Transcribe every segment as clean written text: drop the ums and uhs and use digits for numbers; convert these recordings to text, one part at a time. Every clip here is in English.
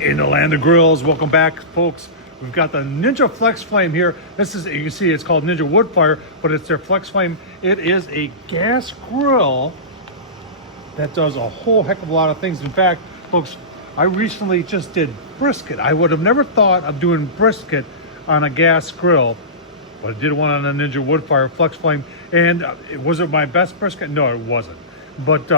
in the land of grills. Welcome back, folks. We've got the Ninja FlexFlame here. This is, you can see it's called Ninja WoodFired, but it's their FlexFlame. It is a gas grill that does a whole heck of a lot of things. In fact, folks, I recently just did brisket. I would have never thought of doing brisket on a gas grill, but I did one on a Ninja WoodFired FlexFlame. And was it my best brisket? No, it wasn't. But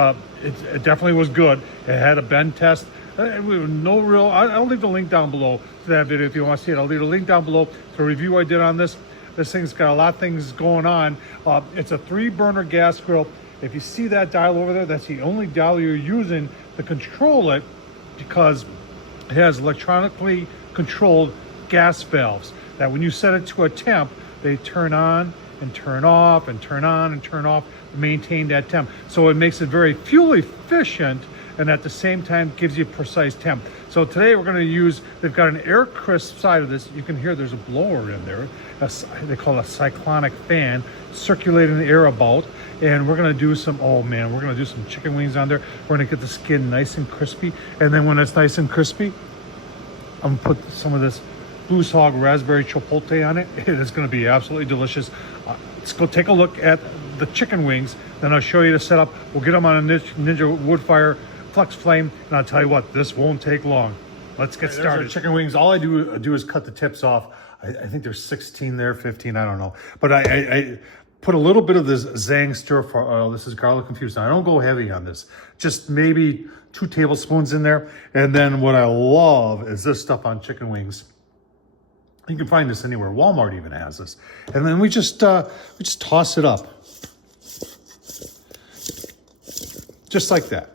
it definitely was good. It had a bend test. No real, I'll leave the link down below to that video if you want to see it. I'll leave a link down below to a review I did on this. This thing's got a lot of things going on. It's a 3-burner gas grill. If you see that dial over there, that's the only dial you're using to control it, because it has electronically controlled gas valves that when you set it to a temp, they turn on and turn off and turn on and turn off to maintain that temp. So it makes it very fuel efficient and at the same time gives you a precise temp. So today we're going to use, they've got an air crisp side of this. You can hear there's a blower in there. They call it a cyclonic fan, circulating the air about. And we're going to do some, oh man, we're going to do some chicken wings on there. We're going to get the skin nice and crispy. And then when it's nice and crispy, I'm going to put some of this Blues Hog raspberry chipotle on it. It is going to be absolutely delicious. Let's go take a look at the chicken wings. Then I'll show you the setup. We'll get them on a Ninja WoodFired FlexFlame, and I'll tell you what, this won't take long. Let's get started. Chicken wings, all I do is cut the tips off. I think there's 16 there, 15, I don't know. But I put a little bit of this Zang stir fry oil. This is garlic infused. Now, I don't go heavy on this. Just maybe 2 tablespoons in there. And then what I love is this stuff on chicken wings. You can find this anywhere. Walmart even has this. And then we just toss it up. Just like that.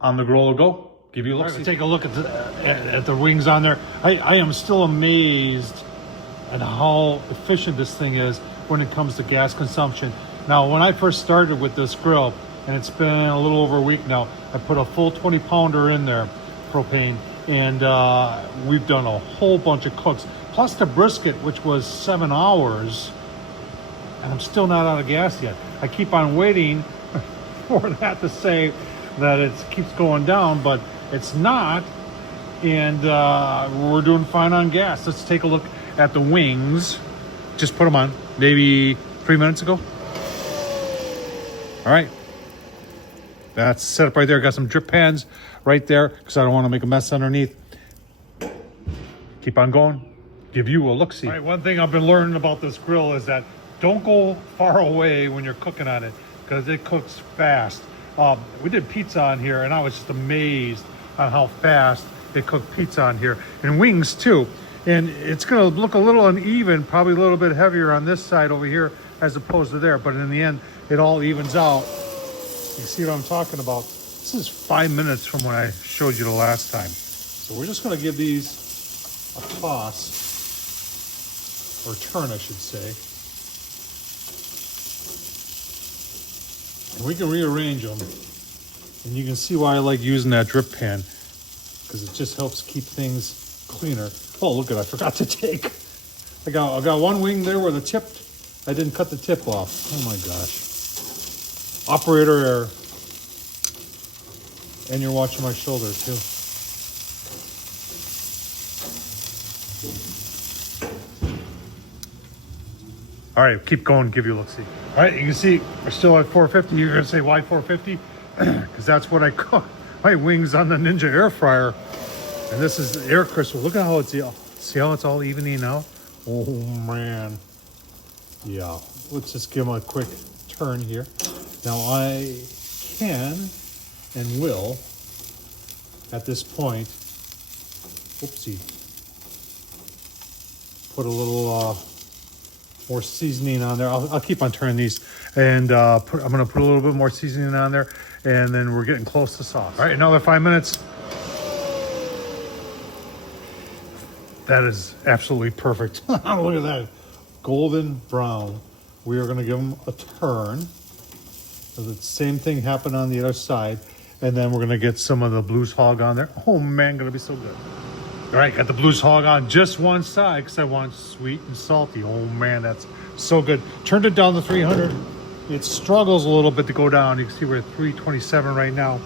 On the grill will go. Give you a look. Right, take a look at the wings on there. I am still amazed at how efficient this thing is when it comes to gas consumption. Now, when I first started with this grill, and it's been a little over a week now, I put a full 20-pounder in there, propane, and we've done a whole bunch of cooks, plus the brisket, which was 7 hours, and I'm still not out of gas yet. I keep on waiting for that to say that it keeps going down, but it's not, and we're doing fine on gas. Let's take a look at the wings. Just put them on maybe 3 minutes ago. All right, that's set up right there. Got some drip pans right there because I don't want to make a mess underneath. Keep on going, give you a look-see. All right, one thing I've been learning about this grill is that don't go far away when you're cooking on it, because it cooks fast. We did pizza on here, and I was just amazed on how fast they cook pizza on here, and wings too. And it's going to look a little uneven, probably a little bit heavier on this side over here as opposed to there, but in the end, it all evens out. You see what I'm talking about? This is 5 minutes from when I showed you the last time. So we're just going to give these a toss, or turn, I should say. And we can rearrange them. And you can see why I like using that drip pan, because it just helps keep things cleaner. Oh, look at it, I forgot to take. I got one wing there where the tip, I didn't cut the tip off. Oh my gosh. Operator error. And you're watching my shoulder too. All right, keep going, give you a look-see. All right, you can see we're still at 450. You're gonna say, why 450? Because that's what I cook my wings on the Ninja air fryer. And this is air crisp. Look at how it's, see how it's all evening out? Oh man. Yeah, let's just give them a quick turn here. Now I can and will, at this point, whoopsie, put a little more seasoning on there. I'll keep on turning these, and I'm gonna put a little bit more seasoning on there, and then we're getting close to sauce. All right, another 5 minutes. That is absolutely perfect. Look at that, golden brown. We are gonna give them a turn. The same thing happened on the other side, and then we're gonna get some of the Blues Hog on there. Oh man, gonna be so good. All right, got the Blues Hog on just one side because I want sweet and salty. Oh man, that's so good. Turned it down to 300. It struggles a little bit to go down. You can see we're at 327 right now.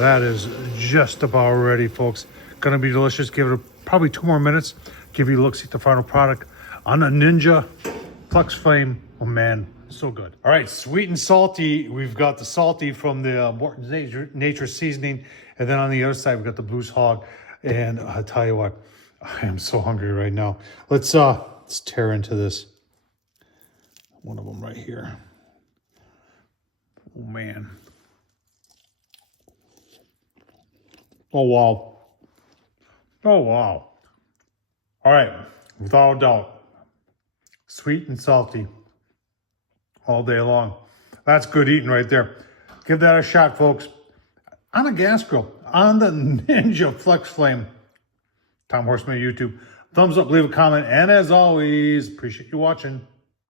That is just about ready, folks. Gonna be delicious. Give it probably 2 more minutes. Give you a look, see the final product on the Ninja FlexFlame. Oh man, so good. All right, sweet and salty. We've got the salty from the Morton's Nature Seasoning. And then on the other side, we've got the Blues Hog. And I'll tell you what, I am so hungry right now. Let's tear into this. One of them right here. Oh man. Oh wow. Oh wow. All right, without a doubt, sweet and salty all day long. That's good eating right there. Give that a shot, folks. On a gas grill, on the Ninja FlexFlame. Tom Horsman YouTube. Thumbs up, leave a comment, and as always, appreciate you watching.